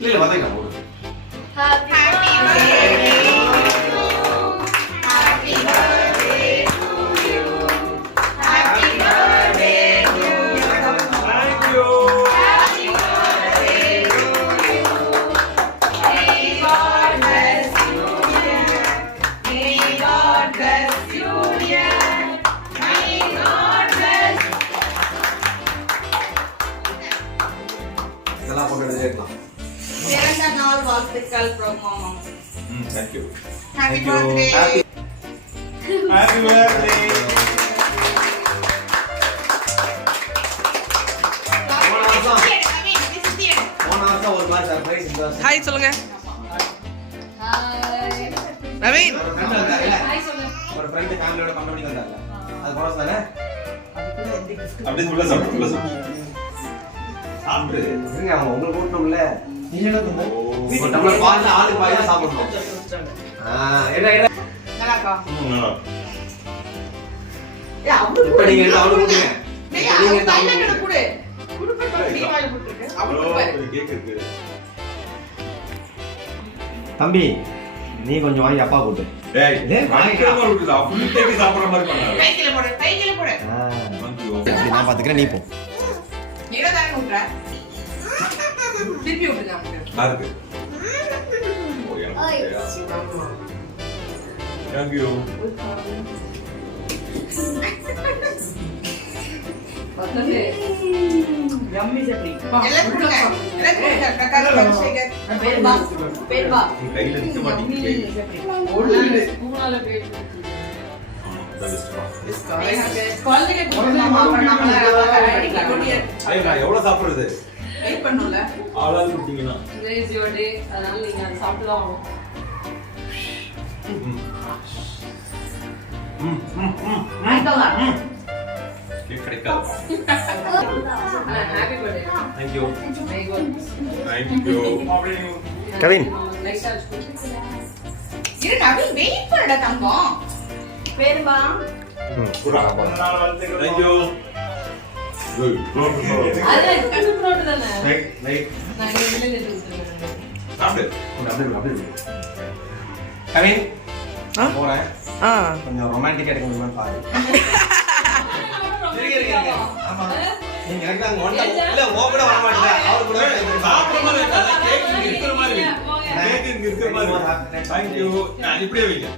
இல்ல வந்தேங்க போடு. Happy birthday to you. Happy birthday to you. Happy birthday to you. Thank you. Happy birthday to you. May God bless you, dear. May God bless you, dear. May God bless. இதெல்லாம் போட்டு எடுக்கலாம். பிறந்த நாள் வாழ்த்துக்கள் promo. Thank you. Happy Thank you. birthday. Happy birthday. போன வருஷம் ஒரு மாதிரி சர்ப்ரைஸ் இந்த வருஷம். ஹாய் சொல்லுங்க நவீன். ஒரு friend வந்தாருல்ல? ஹாய் சொல்லுங்க. ஒரு friend ஃபேமிலியோட கம்பெனி வந்தாருல்ல? அது போன வருஷம் தானே? அப்படியே உள்ள சாப்பிடு, உள்ள சாப்பிடு. சாப்பிடு. இருங்க, அவங்க உங்களுக்கு கூட்டணும்ல. ஒரு டம்ளர் பால்ல ஆளுக்கு பாதி தான் சாப்பிடணும். என்ன என்ன? நல்லா இருக்கா? நல்லா. ஏய் அவளுக்கு இப்ப நீங்க எடுத்து அவளுக்கு கொடுங்க. டேய் நீங்க அவ எடுத்து கையில அவளுக்கு கிட்ட கொடுங்க. குடு. குடு போய் நீ வாயில போட்டுருக்கு. அவளுக்கு அவ்வளோ பாரு. பெரிய கேக் இருக்கு. தம்பி நீ கொஞ்சம் வாங்கி அப்பா போட்டு. டேய், டேய், பயங்கரமா இருக்குது. அப்படியே கேக் சாப்பிடுற மாதிரி பண்ணாரு. கையில போடு. கையில போடு. Thank you. அப்படி நான் பாத்துக்கிறேன், நீ போ. நீங்க தானே விட்ற. திருப்பி விட்டுங்க அவங்களுக்கு. நல்லா இருக்கு. ஓ, எனக்கு தேவையா? Thank you. எல்லாம் கொடுங்க. எல்லாம் கொடுங்க. கக்கால அபிஷேகர். நீ கையில நிக்க மாட்டேங்குது கேக். ஆமா, அதான் best பா. குழந்தைங்க கொடுக்கலாமா? பண்ணாமல அடிக்கலாம். கொடிய ஐயோ, நான் எவ்வளவு சாப்பிடுறது? வெயிட் பண்ணுல. ஆளாள் கொடுத்தீங்கன்னா. கேக் கிடைக்காது. Thank you. Thank you. Kavin இரு நவீன் வெயிட் பண்ணுடா தங்கம். பேருமா? குரா. Thank you. Good. Right right சாப்பிடு. அப்படியே கவின் ஆ? போறேன். ஆ கொஞ்சம் ரொமான்டிக்கா எடுக்க முடியுமா பாரு. இருங்க. ஆமா. நீங்க எனக்கு அங்க ஒண்ணா இல்ல உன் கூட வர மாட்டேன். அவரு கூட சாப்பிடுற மாதிரி இருக்காது. கேக் இங்க இருக்கிற மாதிரி இருக்கு. கேக் இங்க இருக்கிற மாதிரி இருக்கு. Thank you. நான் இப்படியே வைங்க.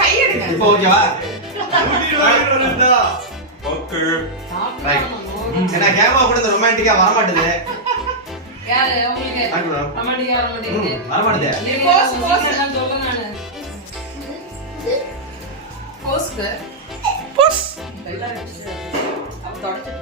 கை எடுங்க. இப்போ ஓகேவா? ஓகே. ரைட். ஏன்னா கேமா கூட இந்த ரொமான்டிக்கா வர மாட்டேது. வர மாட்டேது. Post push. கையில வச்சு அப்ப தொடச்சு